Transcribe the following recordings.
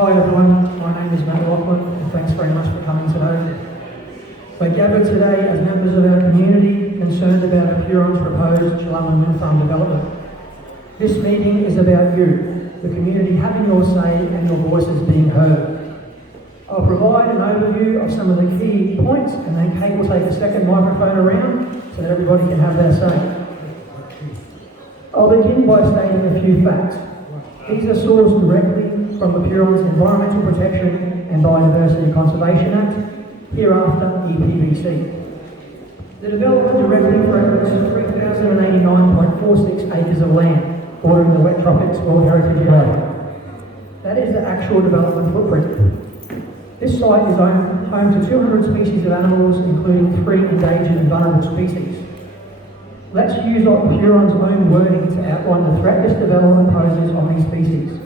Hi everyone, my name is Lachlan and thanks very much for coming today. We're gathered today as members of our community concerned about Huron's proposed chalumbin windfarm development. This meeting is about you, the community having your say and your voices being heard. I'll provide an overview of some of the key points and then Kate will take a second microphone around so that everybody can have their say. I'll begin by stating a few facts. These are sourced directly from the Huron's Environmental Protection and Biodiversity Conservation Act, hereafter EPBC. The development directly threatens 3,089.46 acres of land bordering the Wet Tropics World Heritage Area. That is the actual development footprint. This site is home to 200 species of animals, including 3 endangered and vulnerable species. Let's use Huron's own wording to outline the threat this development poses on these species.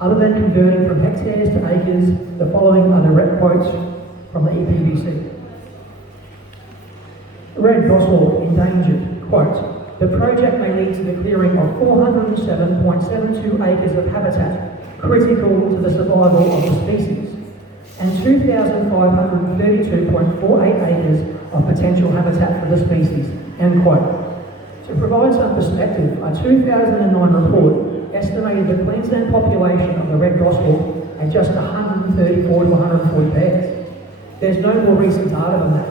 Other than converting from hectares to acres, the following are direct quotes from the EPBC. Red goshawk endangered, quote, "The project may lead to the clearing of 407.72 acres of habitat critical to the survival of the species and 2,532.48 acres of potential habitat for the species," end quote. To provide some perspective, a 2009 report estimated the Queensland population of the red goshawk at just 134 to 140 pairs. There's no more recent data than that.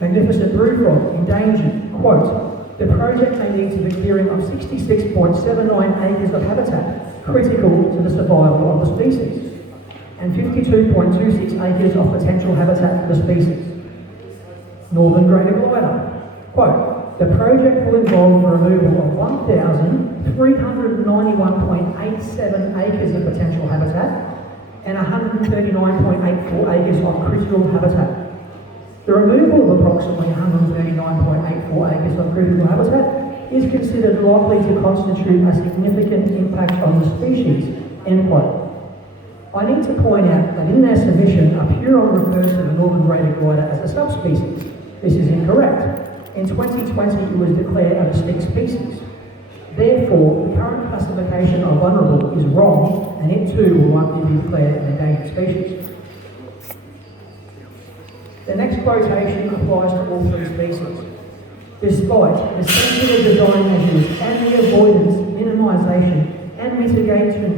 Magnificent blue frog, endangered, quote, "The project may lead to the clearing of 66.79 acres of habitat critical to the survival of the species and 52.26 acres of potential habitat for the species." Northern greater glider, quote, "The project will involve the removal of 1,391.87 acres of potential habitat and 139.84 acres of critical habitat. The removal of approximately 139.84 acres of critical habitat is considered likely to constitute a significant impact on the species," end quote. I need to point out that in their submission, a Huron refers to the northern greater glider as a subspecies. This is incorrect. In 2020, it was declared a distinct species. Therefore, the current classification of vulnerable is wrong, and it too will likely be declared an endangered species. The next quotation applies to all 3 species. Despite the sensitive design measures and the avoidance, minimisation and mitigation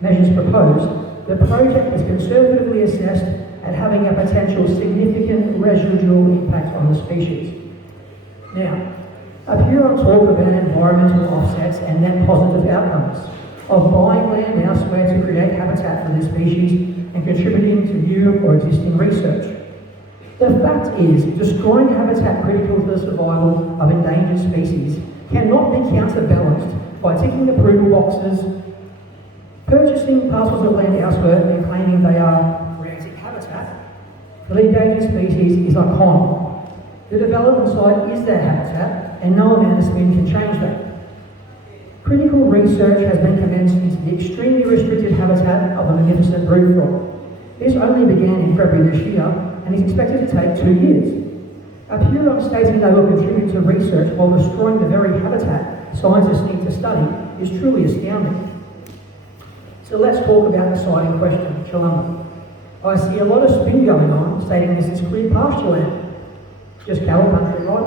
measures proposed, the project is conservatively assessed at having a potential significant residual impact on the species. Now, a Huron talk about environmental offsets and net positive outcomes of buying land elsewhere to create habitat for this species and contributing to new or existing research. The fact is, destroying habitat critical to the survival of endangered species cannot be counterbalanced by ticking approval boxes, purchasing parcels of land elsewhere and claiming they are creating habitat for the endangered species is a con. The development site is their habitat, and no amount of spin can change that. Critical research has been commenced into the extremely restricted habitat of the magnificent blue frog. This only began in February this year, and is expected to take 2 years. A Huron stating they will contribute to research while destroying the very habitat scientists need to study is truly astounding. So let's talk about the site in question, chalumbin. I see a lot of spin going on, stating this is clear pasture land. Just cattle country, right?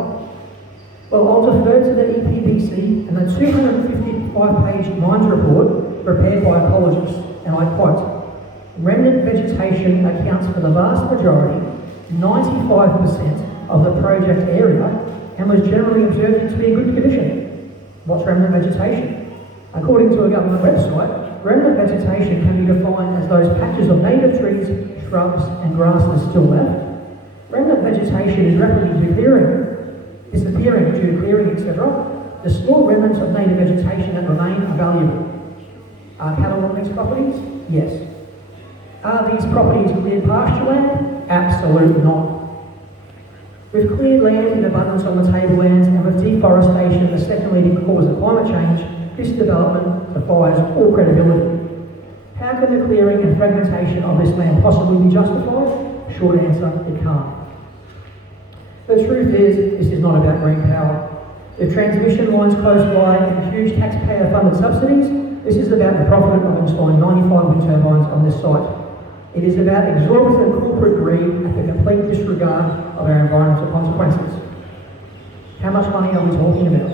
Well, I'll defer to the EPBC and the 255-page mines report prepared by ecologists, and I quote, "Remnant vegetation accounts for the vast majority, 95% of the project area, and was generally observed to be in good condition." What's remnant vegetation? According to a government website, remnant vegetation can be defined as those patches of native trees, shrubs and grasses still left. Remnant vegetation is rapidly disappearing due to clearing, etc. The small remnants of native vegetation that remain are valuable. Are cattle on these properties? Yes. Are these properties cleared pasture land? Absolutely not. With cleared land in abundance on the tablelands and with deforestation the second leading cause of climate change, this development defies all credibility. How can the clearing and fragmentation of this land possibly be justified? Short answer, it can't. The truth is, this is not about green power. With transmission lines close by and huge taxpayer-funded subsidies, This is about the profit of installing 95 wind turbines on this site. It is about exorbitant corporate greed at the complete disregard of our environmental consequences. How much money are we talking about?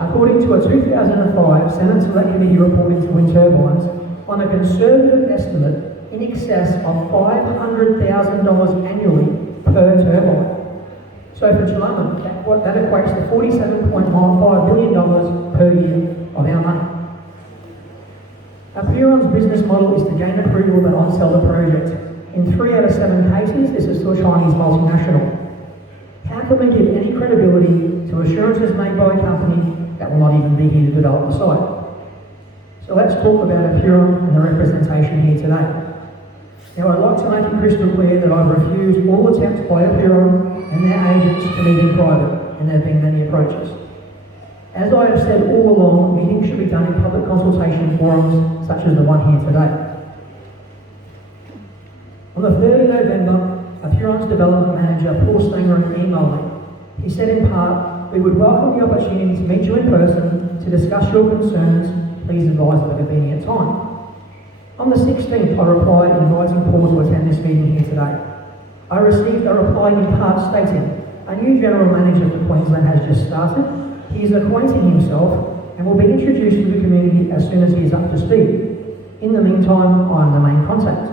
According to a 2005 Senate Select Committee report into wind turbines, on a conservative estimate, in excess of $500,000 annually per turbine. So for Chalumbin, that equates to $47.5 billion per year of our money. Apuron's business model is to gain approval but not sell the project. In 3 out of 7 cases, this is to a Chinese multinational. How can we give any credibility to assurances made by a company that will not even be here to develop the site? So let's talk about Apuron and the representation here today. Now I'd like to make it crystal clear that I've refused all attempts by Apuron and their agents to meet in private, and there have been many approaches. As I have said all along, meetings should be done in public consultation forums such as the one here today. On the 3rd of November, Apuron's development manager, Paul Stanger, emailed me. He said in part, "We would welcome the opportunity to meet you in person to discuss your concerns. Please advise at a convenient time." On the 16th, I replied inviting Paul to attend this meeting here today. I received a reply in part stating, "A new general manager for Queensland has just started. He is acquainting himself and will be introduced to the community as soon as he is up to speed. In the meantime, I am the main contact.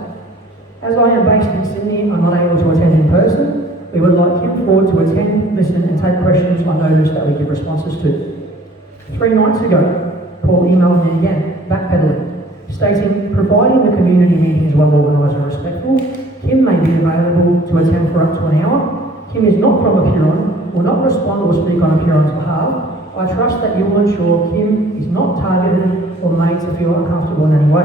As I am based in Sydney and unable to attend in person, we would like Kim Ford to attend, listen and take questions on notice that we give responses to." 3 nights ago, Paul emailed me again, backpedaling, stating, "Providing the community meeting is well organised and respectful, Kim may be available to attend for up to an hour. Kim is not from Apuron, will not respond or speak on Apuron's behalf. I trust that you will ensure Kim is not targeted or made to feel uncomfortable in any way.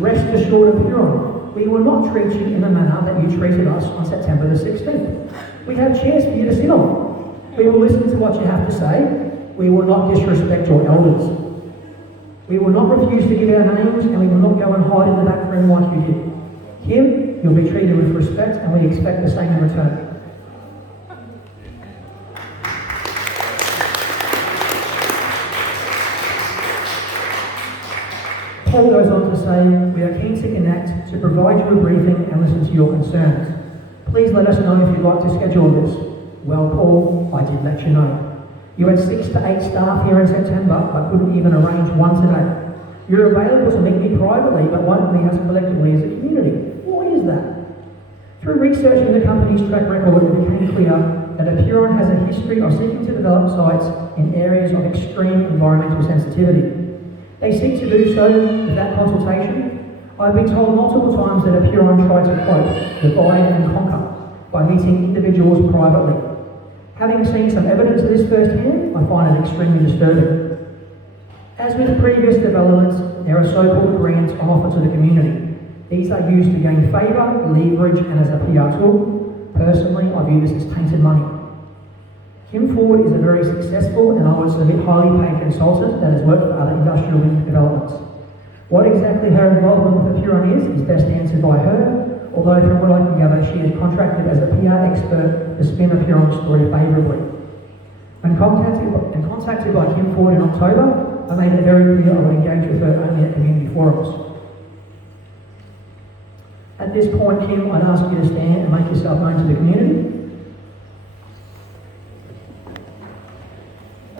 Rest assured, Apuron, we will not treat you in the manner that you treated us on September the 16th. We have chairs for you to sit on. We will listen to what you have to say. We will not disrespect your elders. We will not refuse to give our names, and we will not go and hide in the back room like you did. Kim, you'll be treated with respect, and we expect the same in return." Paul goes on to say, "We are keen to connect, to provide you a briefing and listen to your concerns. Please let us know if you'd like to schedule this." Well, Paul, I did let you know. You had 6 to 8 staff here in September, but couldn't even arrange one today. You're available to meet me privately, but won't meet us collectively as a community. Why is that? Through researching the company's track record, it became clear that Apuron has a history of seeking to develop sites in areas of extreme environmental sensitivity. They seek to do so without consultation. I've been told multiple times that Apuron tried to, quote, "divide and conquer" by meeting individuals privately. Having seen some evidence of this firsthand, I find it extremely disturbing. As with previous developments, there are so-called grants on offer to the community. These are used to gain favour, leverage and as a PR tool. Personally, I view this as tainted money. Kim Ford is a very successful and I would submit highly paid consultant that has worked for other industrial wind developments. What exactly her involvement with Apuron is best answered by her, although from what I can gather, she is contracted as a PR expert to spin Apuron's story favourably. When contacted by Kim Ford in October, I made it very clear I would engage with her only at community forums. At this point, Kim, I'd ask you to stand and make yourself known to the community.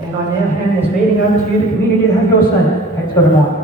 And I now hand this meeting over to you, the community, to have your say. Thanks, God,